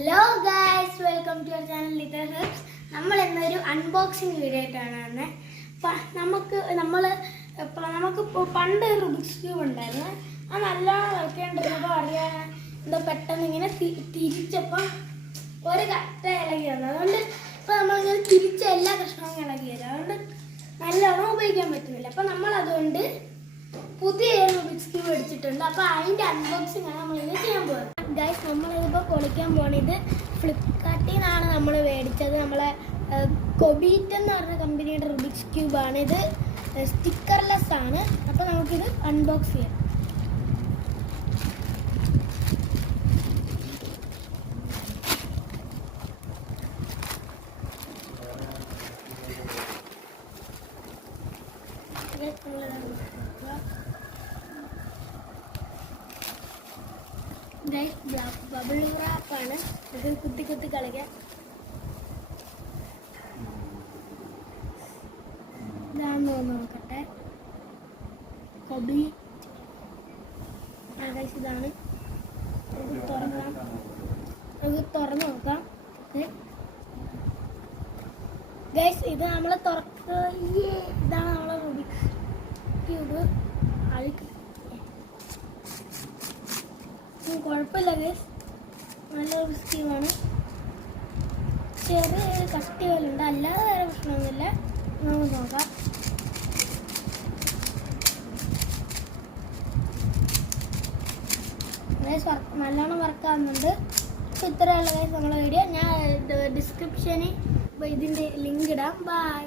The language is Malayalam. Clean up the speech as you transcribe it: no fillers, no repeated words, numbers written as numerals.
Hello guys, welcome to our channel little herbs. നമ്മൾ ഇന്നൊരു അൺബോക്സിങ് വീഡിയോ ആയിട്ടാണ് വന്നത്. നമുക്ക് പണ്ട് റുബിക്സ് ക്യൂബ് ഉണ്ടായിരുന്നു. അത് നല്ലോണം കളിക്കേണ്ടിരുന്നപ്പോൾ അറിയാൻ എന്തോ പെട്ടെന്ന് ഇങ്ങനെ തിരിച്ചപ്പോൾ ഒരു കട്ട ഇളകി വന്നു. അതുകൊണ്ട് ഇപ്പോൾ നമ്മളിങ്ങനെ തിരിച്ച എല്ലാ കഷ്ണവും ഇളകി വരും. അതുകൊണ്ട് നല്ലോണം ഉപയോഗിക്കാൻ പറ്റുന്നില്ല. അപ്പോൾ നമ്മളതുകൊണ്ട് പുതിയ റുബിക്സ് ക്യൂബ് മേടിച്ചിട്ടുണ്ട്. അപ്പോൾ അതിൻ്റെ അൺബോക്സിംഗ് ആണ് നമ്മളിന്ന് ചെയ്യാൻ പോകുന്നത്. ഗൈസ്, നമ്മളിതിപ്പോൾ പൊളിക്കാൻ പോകുന്നത് ഫ്ലിപ്കാർട്ടിൽ നിന്നാണ് നമ്മൾ മേടിച്ചത്. നമ്മളെ കൊബീറ്റ് എന്ന് പറഞ്ഞ കമ്പനിയുടെ റുബിക്സ് ക്യൂബാണ്. ഇത് സ്റ്റിക്കർലെസ് ആണ്. അപ്പോൾ നമുക്കിത് അൺബോക്സ് ചെയ്യാം. ബബിൾ റാപ്പാണ്. ഇത് കുത്തി കുത്തി കളിക്കാൻ. ഇതാണെന്ന് നോക്കട്ടെ. കൊബി ഇതാണ്. നമുക്ക് തുറന്ന് നോക്കാം. ഗൈസ്, ഇത് നമ്മൾ ഇതാണ് നമ്മളെ റുബിക്സ് ക്യൂബ്. കുഴപ്പമില്ല ഗൈസ്, നല്ല സ്കീമാണ്. ചെറിയ കട്ടി പോലുണ്ട്, അല്ലാതെ വേറെ പ്രശ്നമൊന്നുമില്ല. നമുക്ക് നോക്കാം. ഗൈസ്, നല്ലോണം വർക്കാവുന്നുണ്ട്. അപ്പോൾ ഇത്രയുള്ള ഗൈസ് നമ്മളെ വീഡിയോ. ഞാൻ ഡിസ്ക്രിപ്ഷനിൽ ഇതിൻ്റെ ലിങ്ക് ഇടാം. ബൈ.